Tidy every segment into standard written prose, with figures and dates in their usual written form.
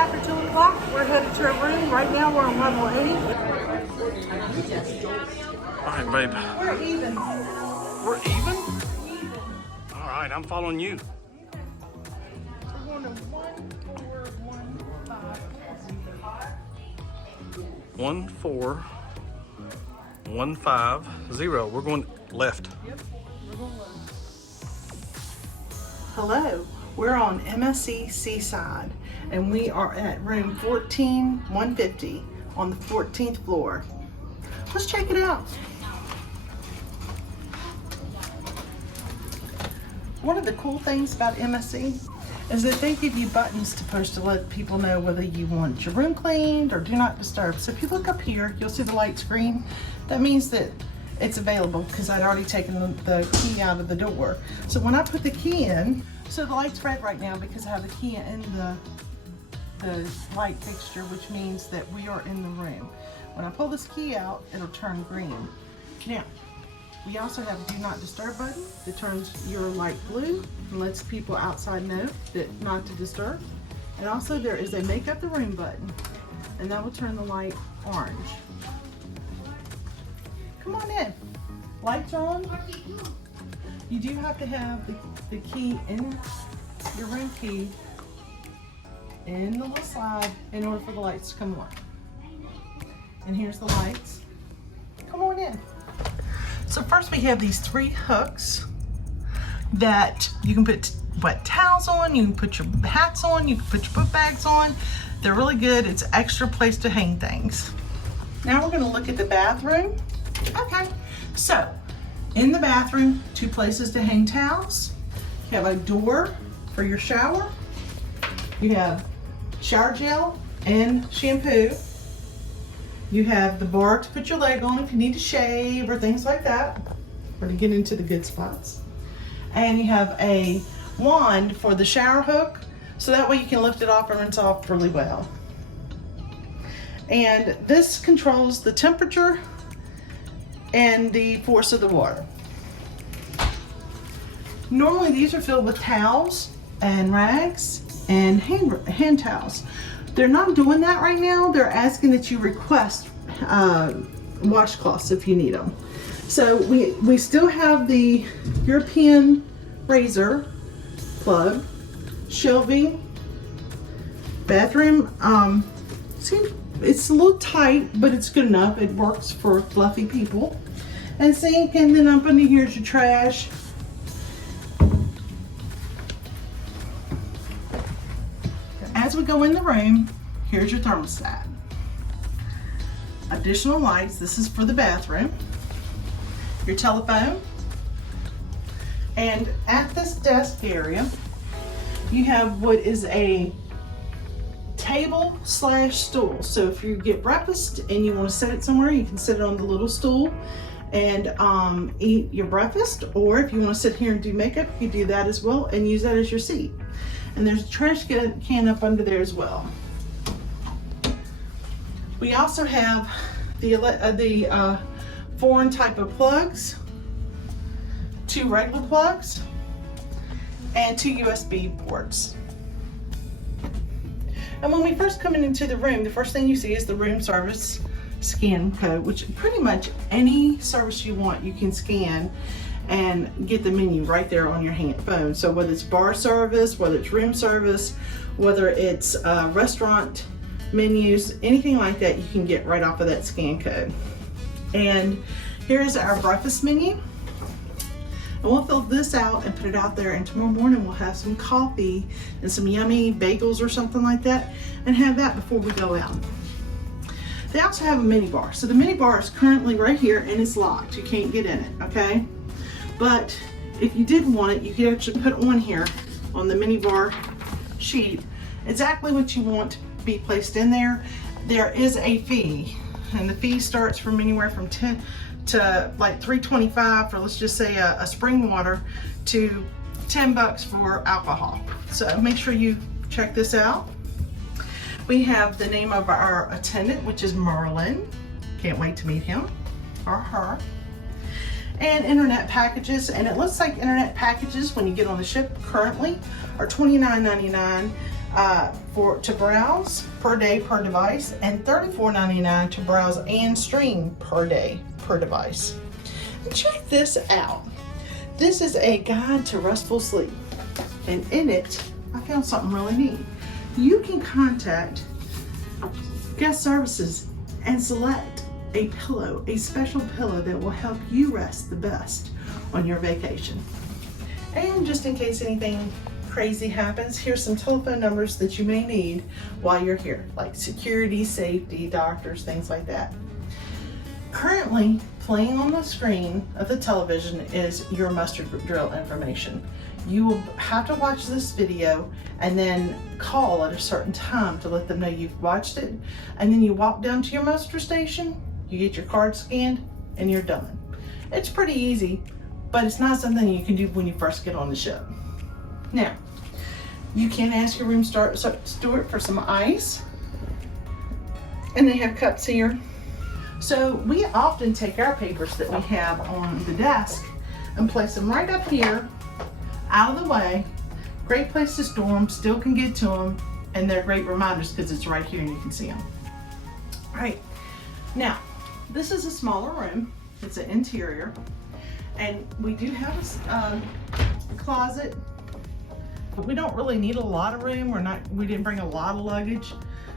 after 2 o'clock. We're headed to our room. Right now we're on level 80. All right, babe. We're even. We're even? All right, I'm following you. We're going to 14150. We're going left. Yep, we're going left. Hello, we're on MSC Seaside, and we are at room 14150 on the 14th floor. Let's check it out. One of the cool things about MSC is that they give you buttons to push to let people know whether you want your room cleaned or do not disturb. So if you look up here, you'll see the light screen. That means that it's available because I'd already taken the key out of the door. So when I put the key in, so the light's red right now because I have the key in the light fixture, which means that we are in the room. When I pull this key out, it'll turn green. Now, we also have a do not disturb button that turns your light blue and lets people outside know that not to disturb. And also there is a make up the room button, and that will turn the light orange. Come on in. Lights are on. You do have to have the key in your room key in the little slide in order for the lights to come on. And here's the lights. Come on in. So first we have these 3 hooks that you can put wet towels on, you can put your hats on, you can put your book bags on. They're really good. It's an extra place to hang things. Now we're going to look at the bathroom. Okay, so in the bathroom, 2 places to hang towels. You have a door for your shower. You have shower gel and shampoo. You have the bar to put your leg on if you need to shave or things like that, or to get into the good spots. And you have a wand for the shower hook, so that way you can lift it off and rinse off really well. And this controls the temperature and the force of the water. Normally these are filled with towels and rags and hand towels. They're not doing that right now. They're asking that you request washcloths if you need them. So we still have the European razor plug, shelving, bathroom. It's a little tight, but it's good enough. It works for fluffy people. And sink, and then up under here's your trash. As we go in the room, here's your thermostat. Additional lights, this is for the bathroom. Your telephone. And at this desk area, you have what is a table / stool. So if you get breakfast and you want to set it somewhere, you can sit it on the little stool and eat your breakfast. Or if you want to sit here and do makeup, you do that as well and use that as your seat. And there's a trash can up under there as well. We also have the foreign type of plugs, 2 regular plugs, and 2 USB ports. And when we first come into the room, the first thing you see is the room service scan code, which pretty much any service you want, you can scan and get the menu right there on your phone. So whether it's bar service, whether it's room service, whether it's restaurant menus, anything like that, you can get right off of that scan code. And here's our breakfast menu. And we'll fill this out and put it out there, and tomorrow morning we'll have some coffee and some yummy bagels or something like that, and have that before we go out. They also have a minibar. So the minibar is currently right here and it's locked. You can't get in it, okay? But if you did want it, you could actually put on here on the minibar sheet exactly what you want to be placed in there. There is a fee, and the fee starts from anywhere from 10 to like $3.25 for, let's just say, a spring water, to $10 for alcohol. So make sure you check this out. We have the name of our attendant, which is Merlin. Can't wait to meet him or her. And internet packages, and it looks like internet packages when you get on the ship currently are $29.99 to browse per day per device, and $34.99 to browse and stream per day per device. And check this out. This is a guide to restful sleep, and in it I found something really neat. You can contact guest services and select a pillow, a special pillow that will help you rest the best on your vacation. And just in case anything crazy happens, here's some telephone numbers that you may need while you're here, like security, safety, doctors, things like that. Currently playing on the screen of the television is your mustard drill information. You will have to watch this video and then call at a certain time to let them know you've watched it, and then you walk down to your muster station, you get your card scanned, and you're done. It's pretty easy, but it's not something you can do when you first get on the ship. Now, you can ask your room steward for some ice, and they have cups here. So we often take our papers that we have on the desk and place them right up here, out of the way. Great place to store them, still can get to them, and they're great reminders because it's right here and you can see them. All right, now, this is a smaller room. It's an interior, and we do have a closet. But we don't really need a lot of room. We didn't bring a lot of luggage.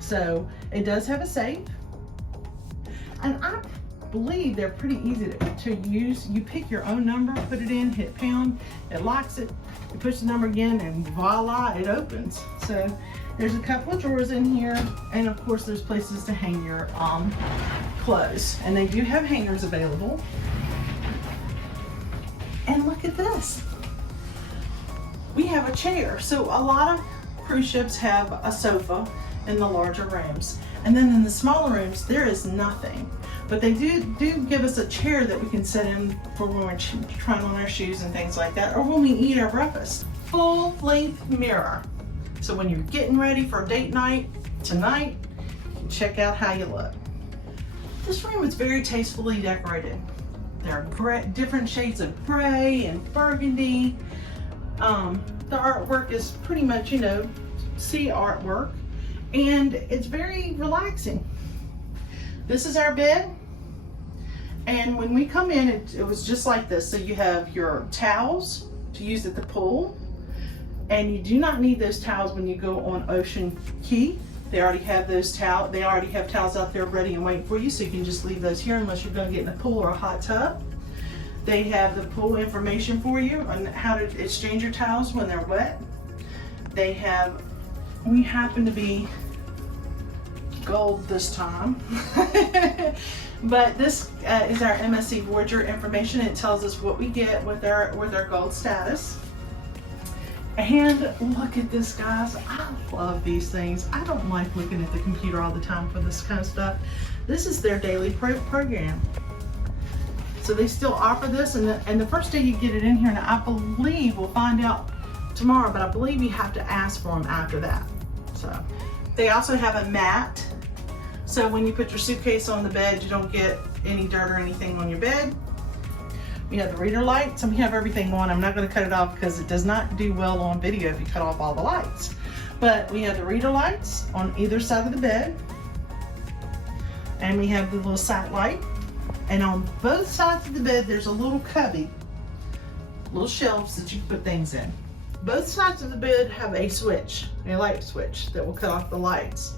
So it does have a safe. And I believe they're pretty easy to use. You pick your own number, put it in, hit pound, it locks it, you push the number again, and voila, it opens. So there's a couple of drawers in here, and of course there's places to hang your clothes. And they do have hangers available. And look at this. We have a chair. So a lot of cruise ships have a sofa in the larger rooms, and then in the smaller rooms there is nothing, but they do give us a chair that we can sit in for when we're trying on our shoes and things like that, or when we eat our breakfast. Full length mirror, so when you're getting ready for a date night tonight, you can check out how you look. This room is very tastefully decorated. There are different shades of gray and burgundy. The artwork is pretty much, sea artwork, and it's very relaxing. This is our bed, and when we come in, it was just like this. So you have your towels to use at the pool, and you do not need those towels when you go on Ocean Key. They already have those towels. They already have towels out there ready and waiting for you, so you can just leave those here unless you're going to get in a pool or a hot tub. They have the pool information for you on how to exchange your towels when they're wet. We happen to be gold this time, but this is our MSC Voyager information. It tells us what we get with our gold status. And look at this, guys. I love these things. I don't like looking at the computer all the time for this kind of stuff. This is their daily program. So they still offer this, and the first day you get it in here, and I believe we'll find out tomorrow, but I believe you have to ask for them after that. So they also have a mat, so when you put your suitcase on the bed, you don't get any dirt or anything on your bed. We have the reader lights, and we have everything on. I'm not going to cut it off because it does not do well on video if you cut off all the lights. But we have the reader lights on either side of the bed, and we have the little side light. And on both sides of the bed, there's a little cubby, little shelves that you can put things in. Both sides of the bed have a switch, a light switch that will cut off the lights.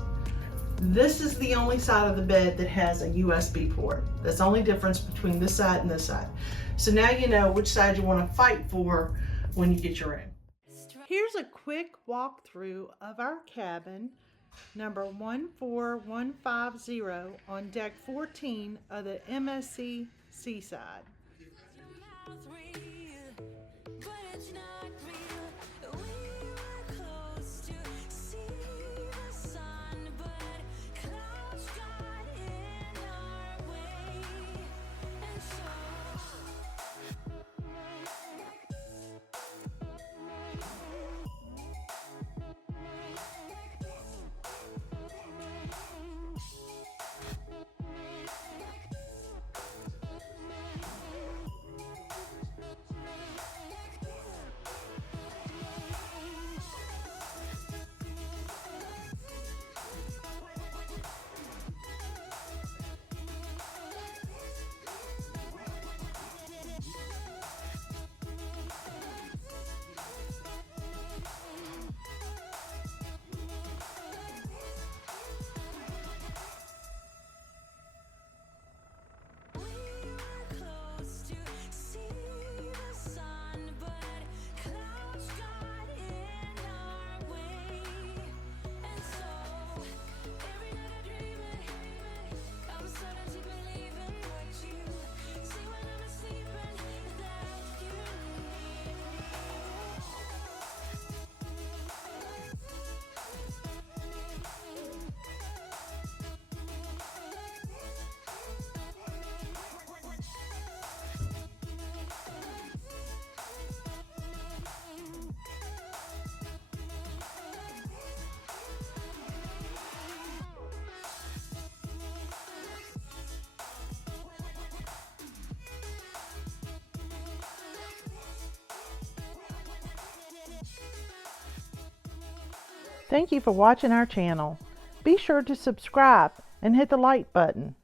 This is the only side of the bed that has a USB port. That's the only difference between this side and this side. So now you know which side you want to fight for when you get your room. Here's a quick walkthrough of our cabin, number 14150 on deck 14 of the MSC Seaside. Thank you for watching our channel. Be sure to subscribe and hit the like button.